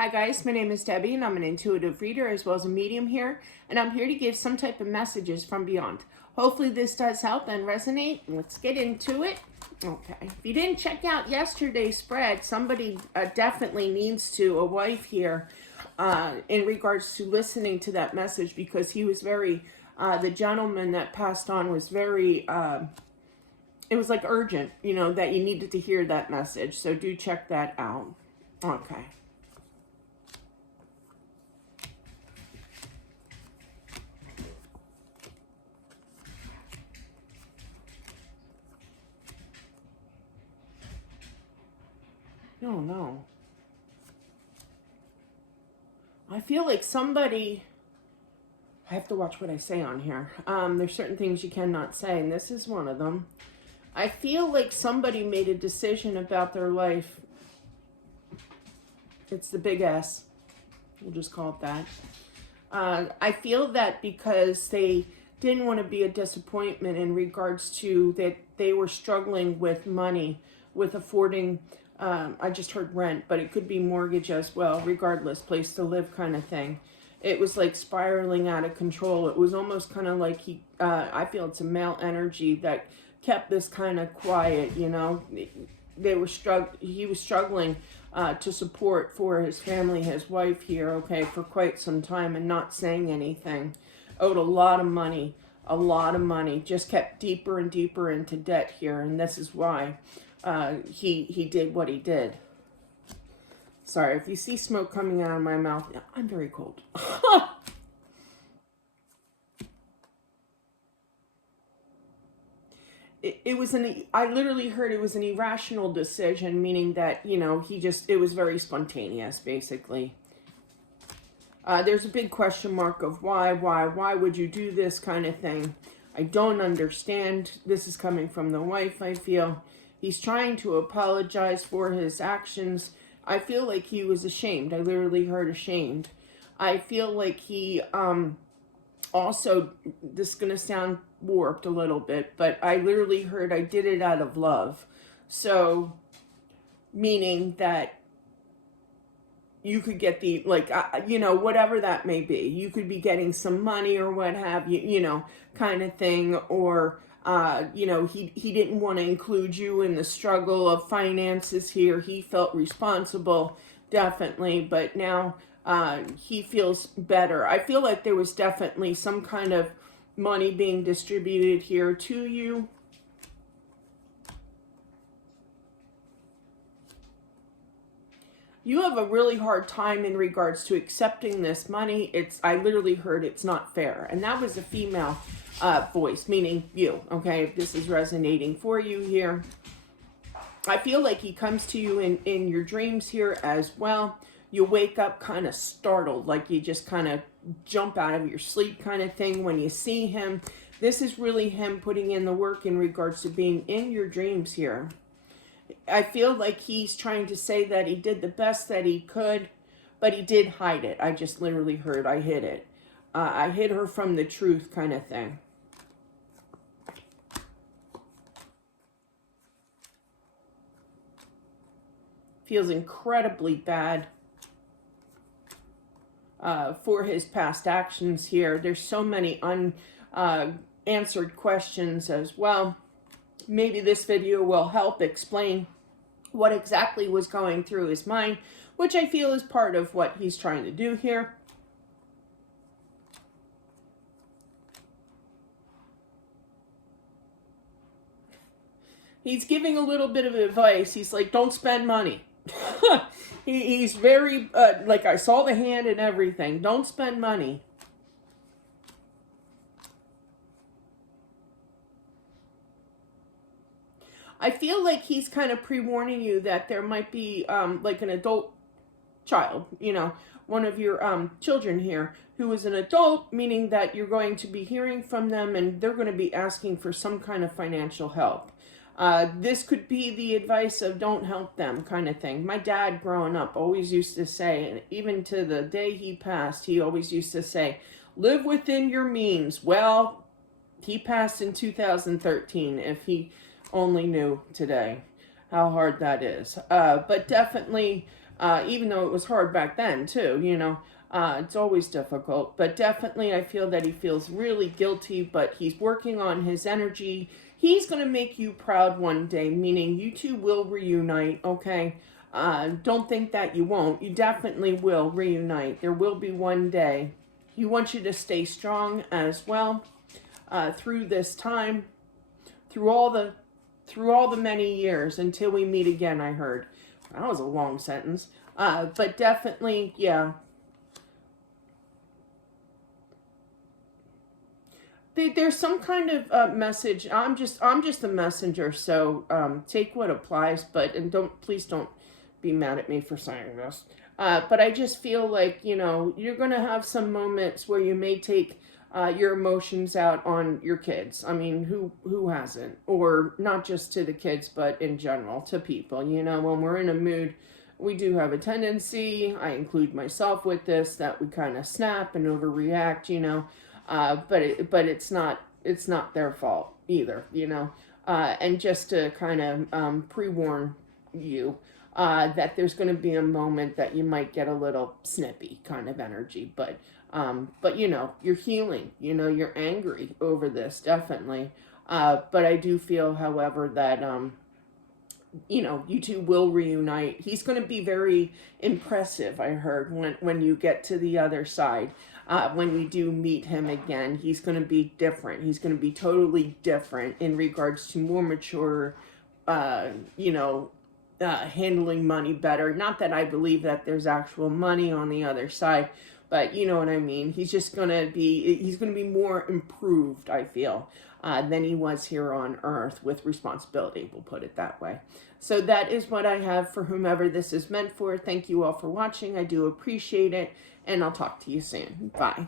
Hi guys, my name is Debbie and I'm an intuitive reader as well as a medium here, and I'm here to give some type of messages from beyond. Hopefully this does help and resonate. Let's get into it. Okay, if you didn't check out yesterday's spread, somebody definitely needs to, a wife here, in regards to listening to that message, because he was very, the gentleman that passed on was very, it was like urgent, that you needed to hear that message. So do check that out. Okay. No. I feel like somebody, I have to watch what I say on here. There's certain things you cannot say, and this is one of them. I feel like somebody made a decision about their life. It's the big S. We'll just call it that. I feel that because they didn't want to be a disappointment in regards to that they were struggling with money, with affording, I just heard rent, but it could be mortgage as well, regardless, place to live kind of thing. It was like spiraling out of control. It was almost kind of like I feel it's a male energy that kept this kind of quiet, He was struggling to support for his family, his wife here, okay, for quite some time, and not saying anything. Owed a lot of money, just kept deeper and deeper into debt here, and this is why he did what he did. Sorry, if you see smoke coming out of my mouth, I'm very cold. It was I literally heard it was an irrational decision, meaning that, it was very spontaneous, basically. There's a big question mark of why would you do this kind of thing? I don't understand. This is coming from the wife, I feel. He's trying to apologize for his actions. I feel like he was ashamed. I literally heard ashamed. I feel like he, also, this is going to sound warped a little bit, but I literally heard I did it out of love. So, meaning that you could get the, whatever that may be. You could be getting some money or what have you, kind of thing. Or, he didn't want to include you in the struggle of finances here. He felt responsible, definitely. But now he feels better. I feel like there was definitely some kind of money being distributed here to you. You have a really hard time in regards to accepting this money. I literally heard it's not fair. And that was a female voice, meaning you, okay? If this is resonating for you here. I feel like he comes to you in your dreams here as well. You wake up kind of startled, like you just kind of jump out of your sleep kind of thing when you see him. This is really him putting in the work in regards to being in your dreams here. I feel like he's trying to say that he did the best that he could, but he did hide it. I just literally heard, I hid it. I hid her from the truth kind of thing. Feels incredibly bad for his past actions here. There's so many unanswered questions as well. Maybe this video will help explain what exactly was going through his mind, which I feel is part of what he's trying to do here. He's giving a little bit of advice. He's like, don't spend money. He's very, like I saw the hand and everything. Don't spend money. I feel like he's kind of pre-warning you that there might be like an adult child, one of your children here who is an adult, meaning that you're going to be hearing from them and they're going to be asking for some kind of financial help. This could be the advice of don't help them kind of thing. My dad growing up always used to say, and even to the day he passed, he always used to say, live within your means. Well, he passed in 2013. If he only knew today how hard that is. But definitely even though it was hard back then too, you know. It's always difficult, but definitely I feel that he feels really guilty, but he's working on his energy. He's going to make you proud one day, meaning you two will reunite, okay? Don't think that you won't. You definitely will reunite. There will be one day. He wants you to stay strong as well through this time, through all the many years until we meet again, I heard. That was a long sentence. But definitely, yeah. There's some kind of message. I'm just a messenger, so take what applies. But and please don't be mad at me for saying this. But I just feel like, you know, you're gonna have some moments where you may take your emotions out on your kids. I mean, who hasn't? Or not just to the kids, but in general to people. You know, when we're in a mood, we do have a tendency. I include myself with this, that we kind of snap and overreact. You know. But it's not their fault either, you know. And just to kind of pre-warn you that there's going to be a moment that you might get a little snippy kind of energy, but you know, you're healing, you know, you're angry over this, definitely. But I do feel, however, that you know, you two will reunite. He's going to be very impressive, I heard, when you get to the other side. When we do meet him again, he's going to be different. He's going to be totally different in regards to more mature, you know, handling money better. Not that I believe that there's actual money on the other side, but you know what I mean. He's going to be more improved, I feel, than he was here on Earth with responsibility. We'll put it that way. So that is what I have for whomever this is meant for. Thank you all for watching. I do appreciate it. And I'll talk to you soon. Bye.